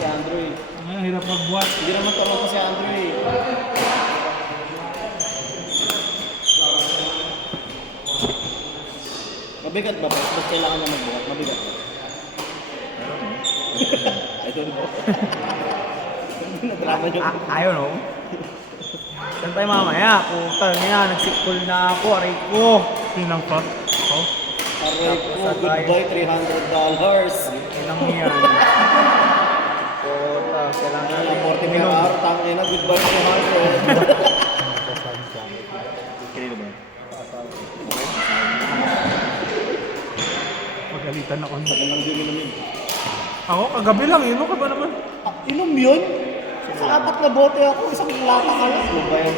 si Andrew eh. Ang hirap magbuhat. Hindi naman turo si Andrew eh. Mabigat ba? Ba't kailangan niya magbuhat? Mabigat ba? I don't know. Nadrama niyo. I don't know. Saan tayo mamaya? Putang ina, nagsikol na ako, aray ko. Sinang pa? Oh. Aray ko, goodbye $300. Ilang yan. Puta, kailangan Ang 40 may araw, tangin na, goodbye $300. Kanino ba? Pagalitan ako. Sabi lang din inumin. Ako, kagabi lang. Inom ka ba naman? Inom yun? Sa 4 na bote ako, isang lata ka lang. Ano ba yun?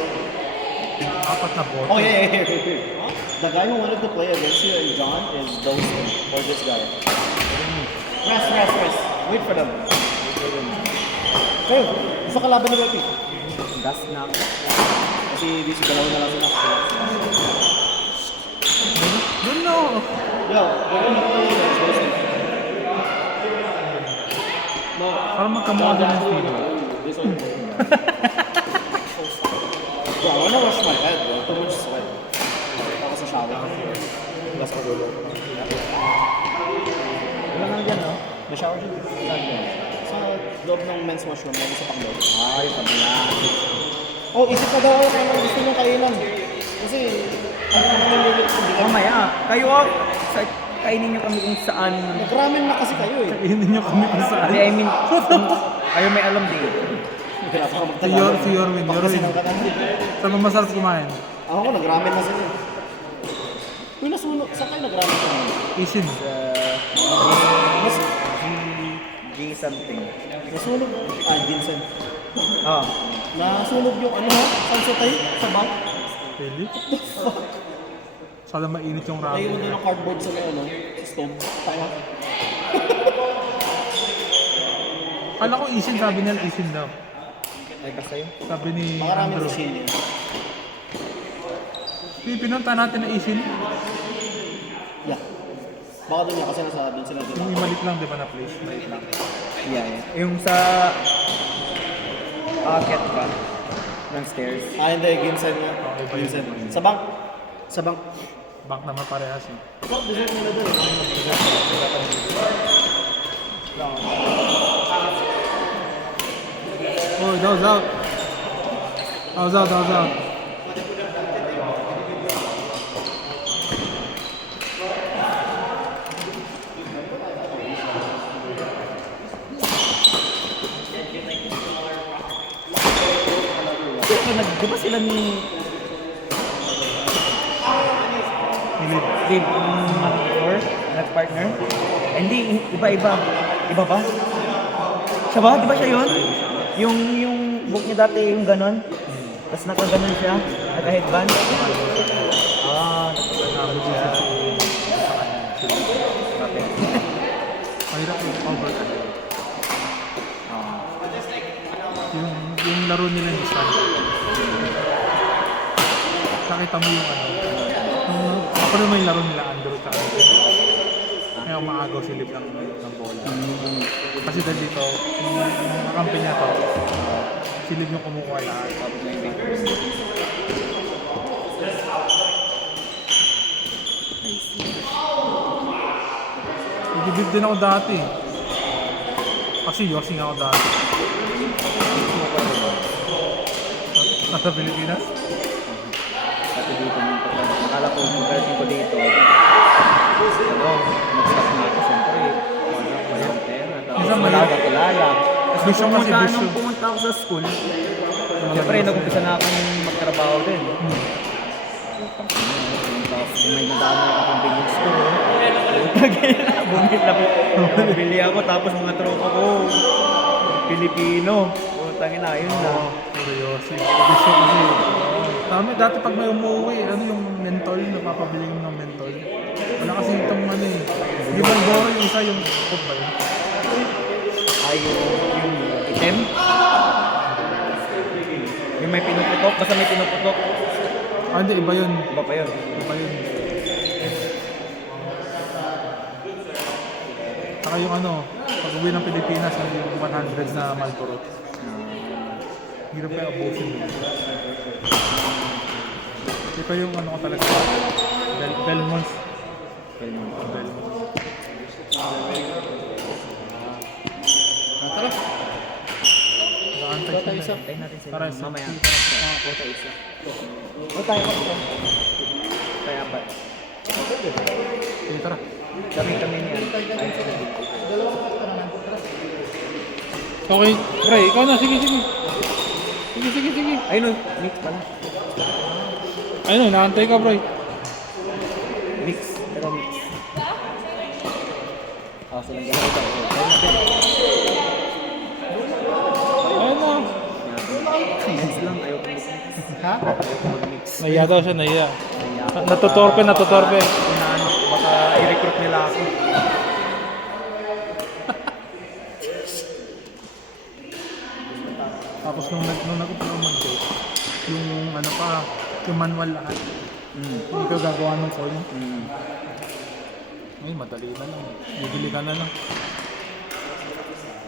4 na bote. Oh yeah. The guy who wanted to play against you and John is Dawson, or this guy. Rest. Wait for them. Kayo, gusto kalaban na Bepi? Gas na. Kasi di si dalawa na lang sila. Yun no. Yo, we're gonna play against Dawson. No. Para magkamukha din ng video. This one. Bro, I wanna wash my head, bro. Too much sweat. Ako sa shower. Gas ako dulo. Wala nga dyan, no? May shower siya. Sa loob ng men's washroom, may isa pang loob. Ay, pabila. Oh, isip na daw kayo kung ano gusto nyo kainan. Kasi, ano naman nililit ko. Mamaya, kayo kainin nyo kami kung saan. Nag-ramen na kasi kayo eh. Kainin niyo kami kung saan. I mean, kayo may alam din. Hirap ako Si Yorwin. Saan mo masarap kumain? Ako, nag-ramen na sila. Uy, nasunog. Saan kayo nag-ramen ka naman? Isin. Mas, G something. nasunog. Vincent. Oh. Nasunog yung ano ha? Sunset tayo? Sa bang? Really? Sana mainit yung ramen. Naiwan doon ng cardboard sa ano, sa stove. Tayo. Kala ko isin, sabi nila isin daw. Ay, kasayo. Sabi ni Makarami Andrew. sa shin yun. Pinunta natin na isin. Yeah. Baka doon yan kasi nasa doon sila Yung doon. imalit lang, di ba na place? Malit lang. Yeah. Yung sa akit ba? Ng stairs. Ah, hindi. Vincent nga. iba yun. Vincent. Sa bank. Sa bank. Bank naman parehas eh. So, dessert nila doon. Oh, that was out. That was out. Di ba sila ni Hilid. Dave or nag-partner? Hindi, iba-iba. Iba ba? Siya ba? Di ba siya yun? Yung book niya dati, yung ganon. Tapos nakaganon siya, naka-headband. Ah, Sabi siya sa kanya. Mahirap yung cover. Yung laro nila yung stand. Nakita mo yung ano. Ako naman yung laro nila Andrew sa ano. Kaya umaagaw silip ng bola. Kasi dahil dito, yung kakampi niya to, silip yung kumukuha lahat. Nagibig din ako dati. Kasi yossing ako dati. Nasa Pilipinas? Dati dito nung nakala ko, pagdating ko dito, mag-stop na ako, siyempre, walang pera. Minsan Tapos wala mahirap. ako kilala. Tapos Bisyo kasi, magkano bisyo. pumunta ako sa school, siyempre, nag-umpisa na akong magtrabaho din. Tapos may nadaan na ako ng convenience store. Bumili ako, tapos mga tropa ko, Pilipino. Putang ina, yun na. Seryoso. Bisyo kasi. Tama, dati pag may umuwi, ano yung mentol, napapabili mo ng mentol. Wala kasi itong ano eh. Di ba Goro yung isa yung cook ba yun? Ay, yung item. Yung may pinuputok, basta may pinuputok. Ah, hindi, iba yun. Iba pa yun. Iba yun. Saka yung ano, pag Pag-uwi ng Pilipinas, yung 100 na Marlboro. Hirap kaya abusin mo. Ito yung ano ko talaga. Belmonts. Tara. Nakaantay Ito tayo sila. isa. Tayo natin sila. Para sa Mamaya. Kota isa. O tayo pa ito. Tayo apat. Sige, tara. Kami niyan. Tayo sila dito. Okay, Bray, ikaw na. Sige. Sige. Ayun o, mix pala. Ayun, naantay ka, Bray. Mix. Pero mix. Silang gano'n ito. Tayo natin. Ayun na. Mix lang. Ayoko mix. Ha? Ayoko mag-mix. Nahiya daw siya, nahiya. Kaya ako. Natutorpe. Inaano, baka i-recruit nila ako. Tapos nung nag-upload mag-date, yung ano pa, yung manual lahat. Hindi ka gagawa ng call. Ay, madali na lang. Bibili ka na lang.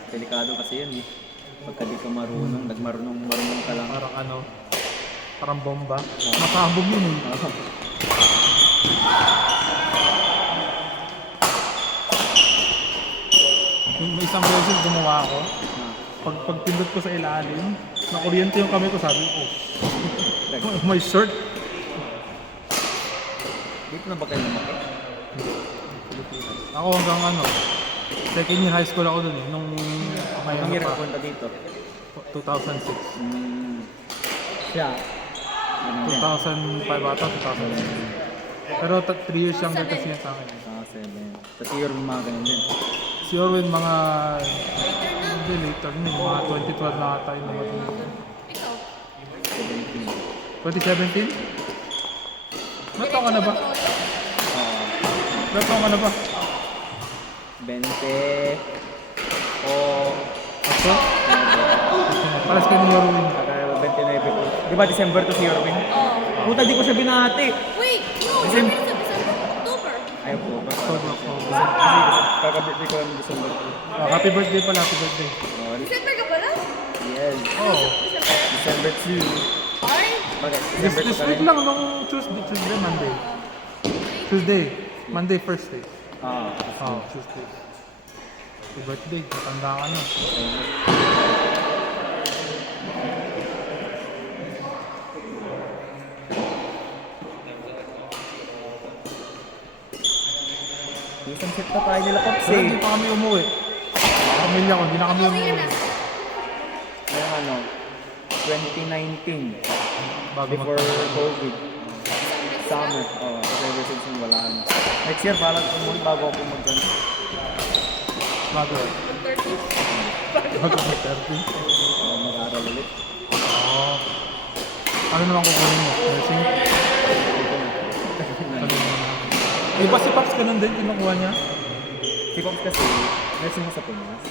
Delikado kasi yan eh. Pagka di ka marunong, marunong ka lang. Parang bomba. Makabog yun eh. Yung isang beses gumawa ako, pag pindot ko sa ilalim, nakuryente yung kamay ko, sabi ko, oh, my shirt. Dito na ba kayo lumaki? Ako hanggang second year high school ako dun eh, nung may Anong ano year pa, ka punta dito? 2006. Siya. 2005 ata, 2006. Pero 3 years younger kasi niya sa akin. 7. Kasi you're mga ganun din. Si Orwin mga, hindi later na, mga 2012 na ata yung namatay. 2017? Ba't taon ka na ba? Ba't taon ka na ba? 20. Ako? Paras ka ni Orwin. 29 po. Di ba December to si Orwin? Puta, di ko siya binati. Wait, no, December. it's December, October. Ayaw po. October. Kasi kaka-birthday ko yung December. Happy birthday pala, happy birthday. December ka pala? Yes. Oh, December 2. Ay, Bakit? this December 2 ka week rin? lang, nung Tuesday, Monday first day. Tuesday. Happy birthday, matanda ka na. Isang set pa tayo nila Pops Pero hindi eh. pa kami umuwi. Pamilya ko, hindi na kami umuwi. Ngayong 2019. Bago Before COVID. Summer. Kasi ever since yung wala na. Next year, parang umuwi bago ako mag-gano. Bago. 30. Bago mag-30. Mag-aaral ulit. Oo. Ano naman kukunin mo? Nursing? Ano naman? Iba si Paps ganun din, kinukuha niya? Si Pops kasi, nursing ko sa Pinas.